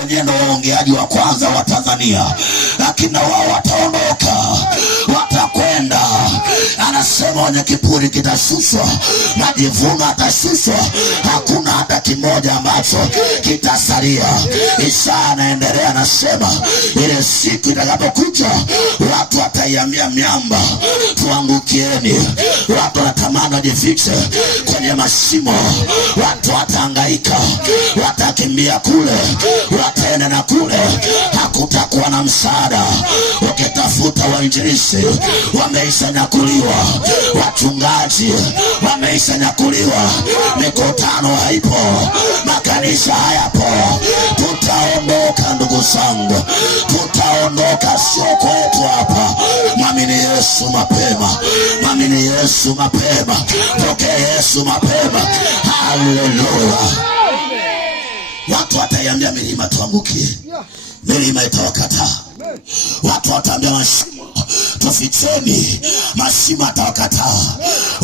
wenyewe ndio waongeaji wa kwanza wa Tanzania, lakini wao wataondoka, watakwenda. Anasema wenye kiburi kitashushwa, majivuno atashushwa, hakuna hata kimoja ambacho kitasalia. Isaya anaendelea, anasema ile siku itakapokuja watu wataiambia miamba tuangukieni. Watu wanatamani wajifiche kwenye mashimo, watu watahangaika, watakimbia kule, wataenda na kule, hakutakuwa na msaada. Ukitafuta wainjilisti wameisha nyakuliwa, wachungaji wameisha nyakuliwa, mikutano haipo, makanisa hayapo. Tutaondoka ndugu zangu, tutaondoka, sio kwetu hapa. Mwamini Yesu mapema, mwamini Yesu mapema, pokea Yesu mapema. Haleluya. Watu wataiambia milima tuangukie, milima itawakataa. Watu wataambia mashimo tuficheni, mashimo atawakataa.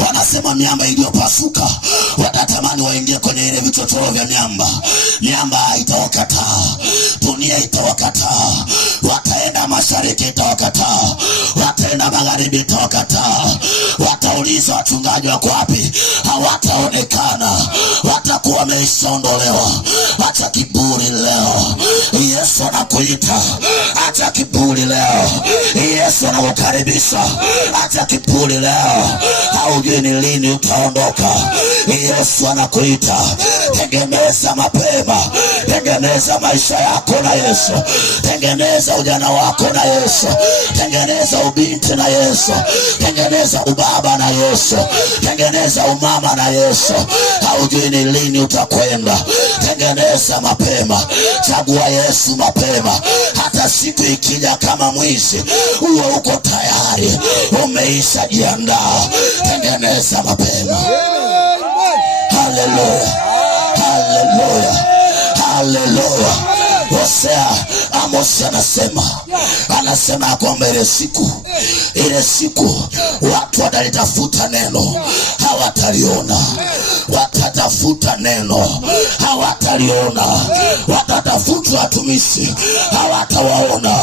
Wanasema miamba iliyopasuka, watatamani waingie kwenye ile vichochoro vya miamba, miamba itawakataa. Dunia itawakataa, wataenda mashariki itawakataa, wataenda magharibi itawakataa. Watauliza wachungaji wako wapi, hawataonekana, watakuwa wameishaondolewa. Acha kiburi leo, Yesu anakuita. Acha kiburi leo, Yesu anakukaribisha. Acha kiburi leo, haujui ni lini utaondoka. Yesu anakuita. Tengeneza mapema, tengeneza maisha yako na Yesu, tengeneza ujana wako na Yesu, tengeneza ubinti na Yesu, tengeneza ubaba na Yesu, tengeneza umama na Yesu. Haujui ni lini utakwenda. Tengeneza mapema, chagua Yesu mapema. Hata siku ikija kama mwizi, uwe uko tayari, umeisha jiandaa. Tengeneza mapema. Haleluya, haleluya, haleluya. Hosea, Amos anasema kwamba ile siku watu watalitafuta neno hawataliona, watatafuta neno hawataliona, watatafuta watumishi hawatawaona.